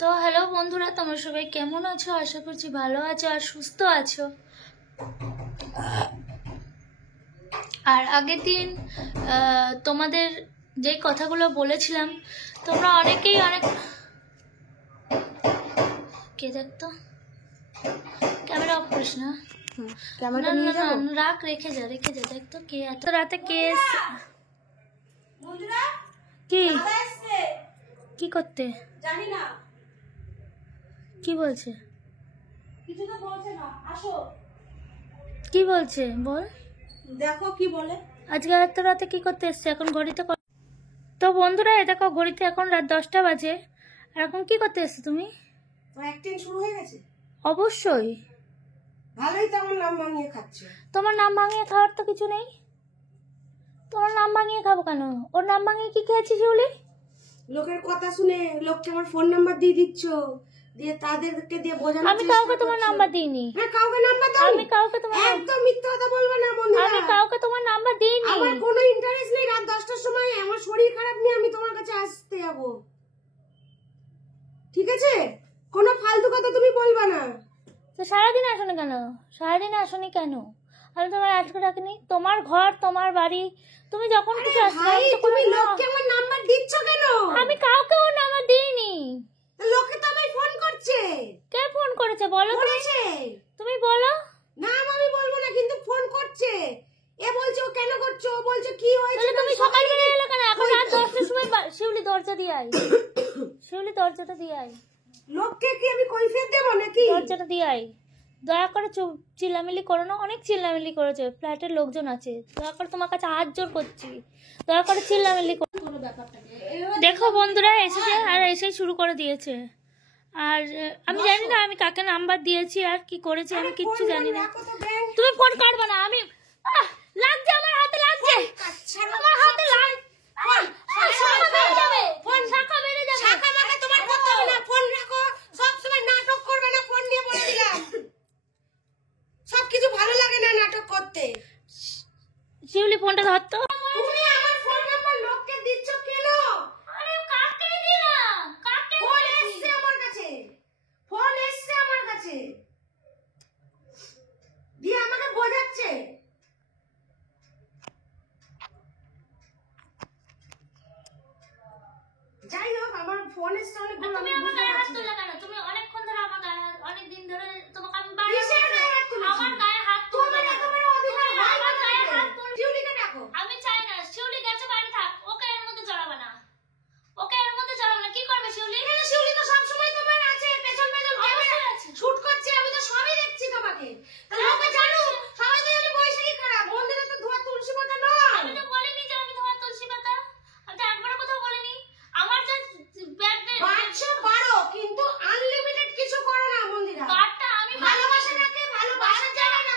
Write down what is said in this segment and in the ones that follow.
তো হ্যালো বন্ধুরা, তোমরা সবাই কেমন আছো? আশা করছি ভালো আছো আর সুস্থ আছো। আর আগের দিন তোমাদের যে কথাগুলো বলেছিলাম, তোমরা অনেকেই অনেক কে দেখতো, ক্যামেরা অফ করিস না, রাখ, রেখে যা দেখতো কে এত রাতে কে এসছে। কি করতে জানি না, কি বলছে? কিছু তো বলছে না। আসো, কি বলছে বল, দেখো কি বলে। আজকে এত রাতে কি করতে এসছে? এখন ঘড়িতে তো বন্ধুরা, এ দেখো ঘড়িতে এখন রাত 10টা বাজে। আর এখন কি করতে এসছো তুমি? অ্যাক্টিং শুরু হয়ে গেছে। অবশ্যই ভালোই তো আমার নাম ভাঙিয়ে খাচ্ছে। তোমার নাম ভাঙিয়ে খাওয়ার তো কিছু নেই। তোমার নাম ভাঙিয়ে খাবো কেন? ওর নাম ভাঙিয়ে কি খেয়েছিস শিউলি? লোকের কথা শুনে লোককে আমার ফোন নাম্বার দিয়ে দিচ্ছ, দিয়ে তাদেরকে দিয়ে বোঝানো। আমি কাউকে তোমার নাম্বার দিইনি। হ্যাঁ, কাউকে নাম্বার দাও। আমি কাউকে তোমার একদম মিথ্যা কথা বলবো না বন্ধুরা। আমি কাউকে তোমার নাম্বার দিইনি। আমার কোনো ইন্টারেস্ট নেই। রাত 10টার সময় আমার শরীর খারাপ নিয়ে আমি তোমার কাছে আসতে যাব, ঠিক আছে? কোনো ফালতু কথা তুমি বলবা না। তো সারাদিন আসোনি কেন? সারাদিন আসোনি কেন? আমি তোমার আজকে ডাকিনি। তোমার ঘর, তোমার বাড়ি, তুমি যখন কিছু আসবে। তুমি লোককে আমার নাম্বার দিচ্ছ কেন? আমি কাউকে ওর নাম্বার দিইনি। লোকে তো আমায় ফোন করছে। কে ফোন করেছে বলো? তুমি বলো। না, আমি বলবো না, কিন্তু ফোন করছে। এ বলছে ও কেন করছো, ও বলছে কি হয়েছে। তাহলে তুমি সকালে এলে কেন? এখন রাত 10টার সময়। শিউলি দরজা দিয়ে আয়, শিউলি দরজাটা দিয়ে আয়। লোককে কি আমি কৈফিয়ত দেব নাকি? দরজাটা দিয়ে আয়। দয়া করে চিল্লামিল্লি করো না। অনেক চিল্লামিল্লি করেছে, ফ্ল্যাটের লোকজন আছে। দয়া করে তোমার কাছে হাত জোর করছি, দয়া করে চিল্লামিল্লি করো। দেখো বন্ধুরা এসেছে, আর এসেই শুরু করে দিয়েছে। আর আমি জানি না আমি কাকে নাম্বার দিয়েছি আর কি করেছি, আমি কিচ্ছু জানি না। তুমি ফোন কাটবে না। আমি লাগছে, আমার হাতে লাগছে, আমার হাতে লাগছে। শাখা বেড়ে যাবে, ফোন শাখা বেড়ে যাবে। শাখা মাখা তোমার করতে হবে না, ফোন রাখো। সব সময় নাটক করবে না, ফোন নিয়ে বলে দিলাম। সবকিছু ভালো লাগে না নাটক করতে। শিউলি ফোনটা ধরতো। তুমি আমার ফোন নাম্বার লোককে দিচ্ছ কেন? আরে কাকে দিলাম? কাকে? ফোন এসছে আমার কাছে, ফোন এসছে আমার কাছে, দিয়ে আমাকে বোঝাচ্ছে। যাই হোক, আমার ফোন এসছে অনেক। তুমি আমার গায়ে হাত তুললে কেন? তুমি অনেকক্ষণ ধরে আমার গায়ে, অনেক দিন ধরে তোমাকে আমি আমার গায়ে হাত তুলবে না। আমার গায়ে হাত তুলবে। শিউলিকে ডাকো। আমি চাই না। শিউলি গেছে, বাড়ি থাক। ওকে এর মধ্যে জড়াবে না, ওকে এর মধ্যে জড়াবে না। কি করবে শিউলি? শিউলি তো সব সময় তোমার আছে, পেছন পেছন ক্যামেরা আছে, শুট করছে। আমি তো সবই দেখছি তোমাকে। লোকে জানো সবাই তো জানে বৈশাখী খারাপ। মন্দিরে তো ধোয়া তুলসী পাতা নয়। আমি তো বলিনি যে আমি তোমার তুলসী পাতা। আমি তো একবারও কোথাও বলিনি। আমার যে বাড়ছো বাড়ো, কিন্তু আনলিমিটেড কিছু করো না মন্দিরা। বারটা আমি ভালোবাসা রাখে, ভালোবাসা জানে না।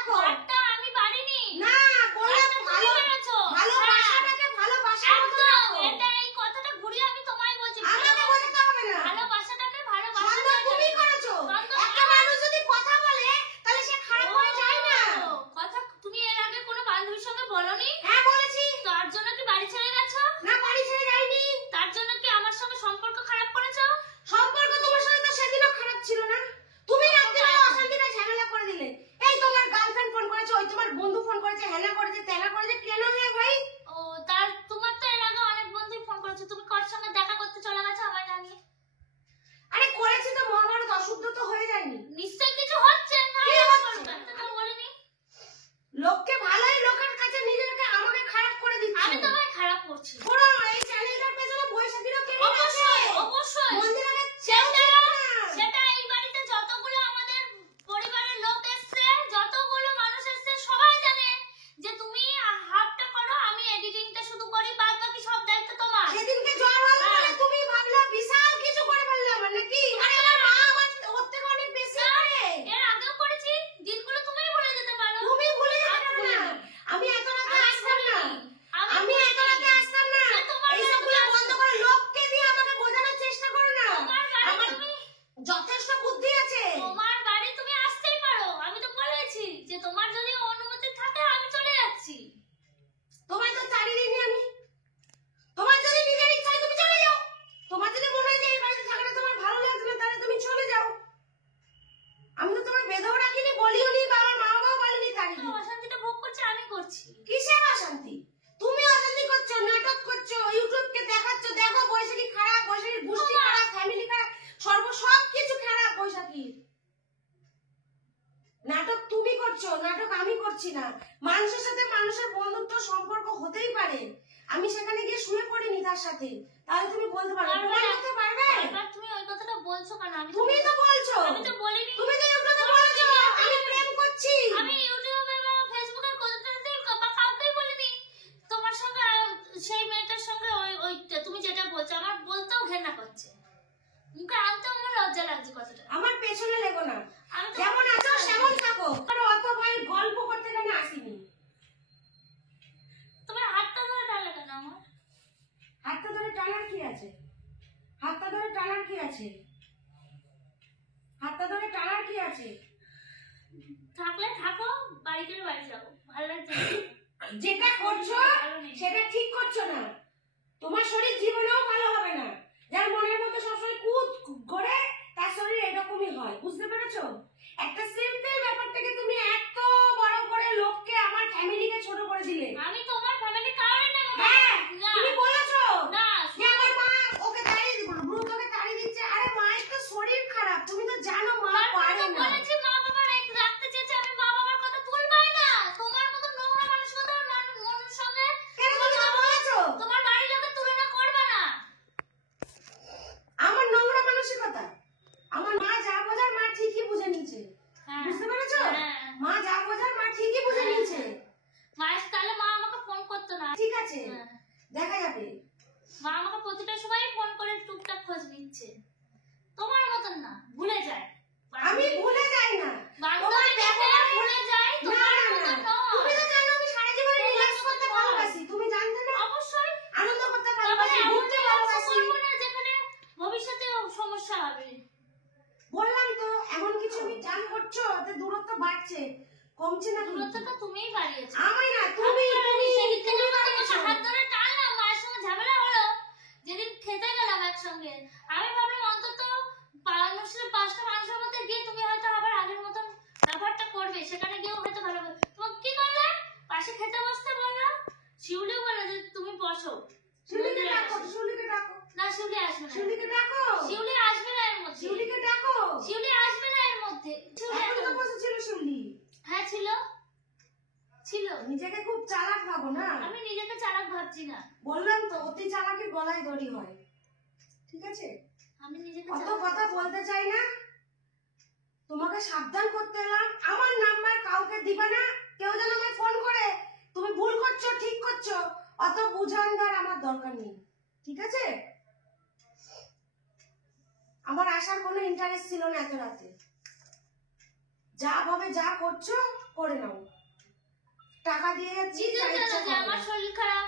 না। মানুষের সাথে মানুষের বন্ধুত্ব সম্পর্ক হতেই পারে, আমি সেখানে গিয়ে শুয়ে পড়িনি তার সাথে, তাহলে তুমি বলতে পারবে, প্রমাণ করতে পারবে? এবার তুমি ওই কথাটা বলছো কেন? তুমি তো বলছো, আমি তো বলিনি। তুমি তো ইউটিউবে বলছো আমি প্রেম করছি। আমি ইউটিউবে বা ফেসবুকে কোথাতে কাউকে বলিনি। তোমার সঙ্গে সেই মেয়েটার সঙ্গে ওই তুমি যেটা বলছো আমার বলতেও ঘেন্না করছে, মুখে আনতেও আমার লজ্জা লাগছে কথাটা। আমার পেছনে লেগো না, আমি তো যেমন আছো সেমন থাকো। আর অত ভাই গল্প করতে কেন আসিনি। তোমার হাতটা ধরে টানলে কেন আমার? হাতটা ধরে টানার কি আছে? হাতটা ধরে টানার কি আছে? হাতটা ধরে টানার কি আছে? থাকলে থাকো, বাড়ি গেলে বাড়ি যাবো, ভালো লাগছে না। যেটা করছো সেটা ঠিক করছো না, তোমার শরীর জীবনেও ভালো হবে না। যার মনের মধ্যে সবসময় কুদ করে তার শরীর এরকমই হয়, বুঝতে পেরেছো? একটা সিম্পল ব্যাপারটাকে তুমি এত বড় করে লোককে, আমার ফ্যামিলিকে ছোট করে দিলে। আমি তোমার ফ্যামিলি কারণে নেব না। হ্যাঁ, না তুমি বলেছো না, যে আমার মা ওকে তাড়িয়ে দিল, ব্রুতকে তাড়িয়ে দিচ্ছে। আরে মায়ের তো শরীর খারাপ, তুমি তো জানো মা পারে না। বলেছি মা বাবা রাখতে চেয়েছে, আমি মা বাবার কথা তুলবাই না। তোমার মতো নোংরা মানসিকতার মানুষের সঙ্গে কেন তুমি তো বলেছো তোমার বাড়ির লোকের তুলনা করবে না। আমার নোংরা মানসিকতা? আমার মা যা বোঝার মা ঠিকই বুঝে নিয়েছে, হ্যাঁ, বুঝতে পেরেছো? হ্যাঁ। মা যা বোঝার মা ঠিকই বুঝে নিয়েছে। মায়ের তাহলে মা আমাকে ফোন করতো না। ঠিক আছে, হ্যাঁ। দেখা যাবে। মা আমাকে প্রতিটা সময় ফোন করে টুকটাক খোঁজ নিচ্ছে, তোমার মতন না, ভুলে যায়। আমি ভুলে যাই না, বান্ধবী দেখে ভুলে যায়, না তোমার না মতন না, তুমি নয়। তো জানো আমি সারা জীবন রিল্যাক্স করতে ভালোবাসি, তুমি জানতে না? অবশ্যই আনন্দ করতে তারপরে ভালোবাসি, এমন ঘুরতে ভালোবাসি। করবো না যেখানে ভবিষ্যতে সমস্যা হবে। বললাম তো এমন কিছু আমি টান করছো, এতে দূরত্ব বাড়ছে, কমছে না। দূরত্বটা তুমিই বাড়িয়েছো। আমি না, তুমি তুমি সেদিন থেকে তুমি তোমাকে বাড়িয়েছো। হাত ধরে টানলাম, মায়ের সঙ্গে ঝামেলা হলো যেদিন খেতে গেলাম একসঙ্গে। আমি ভাবলাম অন্তত মানুষের 5টা মানুষের মধ্যে গিয়ে তুমি হয়তো আবার আগের মতন ব্যবহারটা করবে, সেখানে গিয়েও হয়তো ভালো হবে। তোমাকে কি করলে? পাশে খেতে বসতে বললাম, শিউলিও বলে যে তুমি বসো। শিউলিকে ডাকো, শিউলিকে ডাকো। না, শিউলি আসবে না। শিউলিকে ডাকো, শিউলি আসবে না এর মধ্যে। শিউলিকে ডাকো। শিউলি আসবে না এর মধ্যে। শিউলি এখন তো আসবে না। বসেছিল শিউলি। হ্যাঁ ছিল, ছিল। নিজেকে খুব চালাক ভাবো না? আমি নিজেকে চালাক ভাবছি না। বললাম তো অতি চালাকের গলায় দড়ি হয়, ঠিক আছে? আমি নিজেকে অত চালাক কথা বলতে চাই না, তোমাকে সাবধান করতে এলাম। আমার নাম্বার কাউকে দিবা না, কেউ যেন আমায় ফোন করে তুমি ভুল করছো ঠিক করছো অত বুঝানোর আমার দরকার নেই, ঠিক আছে? আমার আসার কোনো ইন্টারেস্ট ছিল না এত রাতে, যা ভাবে যা করছো করে নাও। টাকা দিয়ে যাচ্ছি, নিজেও যা জানো ইচ্ছা যে করো। আমার শরীর খারাপ,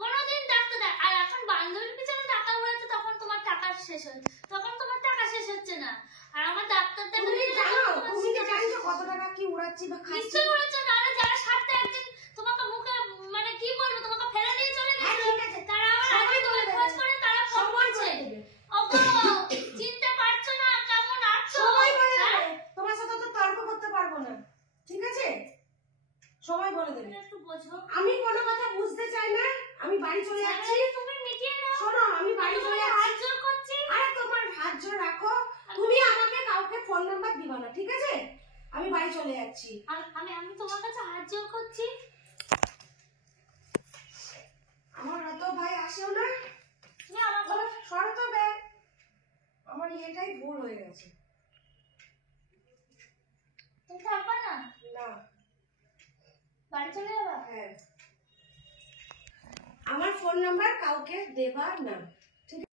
কোনোদিন ডাক্তার দেয়। আর এখন বান্ধবীর পিছনে টাকা উড়াচ্ছে, তখন তোমার টাকা শেষ হয়, তখন তোমার টাকা শেষ হচ্ছে না। আর আমার ডাক্তার তুমি জানো, তুমি কি জানছো কত টাকা কি উড়াচ্ছি বা খাচ্ছি? নিশ্চয়ই উড়াচ্ছে। নাহলে যারা স্বার্থে একদিন তোমাকে মুখে মানে কি বলবো, তোমাকে ফেলে দিয়ে চলে হ্যাঁ, গেছে, ঠিক আছে। তারা আবার সময় আগে বলে তোমার দেবে। খোঁজ করে তারা ফোন সময় করছে। বলে দেবে। ওগো, চিনতে পারছো না কেমন আছো? সময় বলে হ্যাঁ? দেবে, তোমার সাথে তো তর্ক করতে পারবো না, ঠিক আছে? সময় বলে দেবে। তুমি একটু বোঝো। আমি কোনো কথা বুঝতে চাই না, আমি বাড়ি চলে যাচ্ছি। তুমি মিটিয়ে নাও। শোনো, আমি বাড়ি চলে হাত যাচ্ছি। জোর করছি। আরে তোমার হাত জোর রাখো, তুমি আমাকে কাউকে ফোন নাম্বার দিবা না, ঠিক আছে? আমি বাড়ি চলে যাচ্ছি। আমি আমি তোমার কাছে হাত জোর করছি। আমার অত ভাই আসেও না, তুমি আমার বলো সরো তো বে। আমার এটাই ভুল হয়ে গেছে। তুমি থাকবা না, না, বাড়ি চলে যাবা। হ্যাঁ, আমার ফোন নাম্বার কাউকে দেবা না।